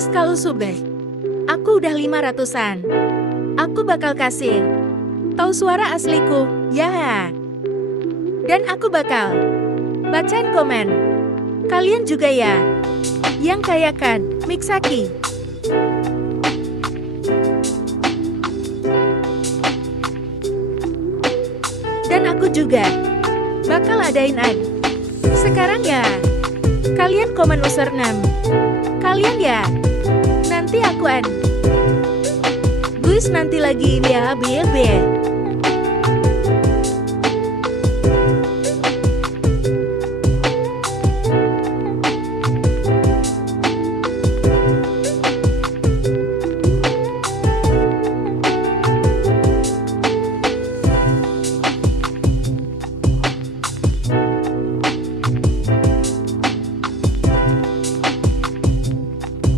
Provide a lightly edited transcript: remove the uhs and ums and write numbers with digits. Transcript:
Guys kalau sube, aku udah 500-an. Aku bakal kasih tahu suara asliku, ya. Dan aku bakal bacain komen kalian juga ya, yang kayak kan, Mixaki. Dan aku juga bakal adain ad. Sekarang ya, kalian komen username kalian ya. Nanti aku ad. Guys nanti lagi ini ya, bye.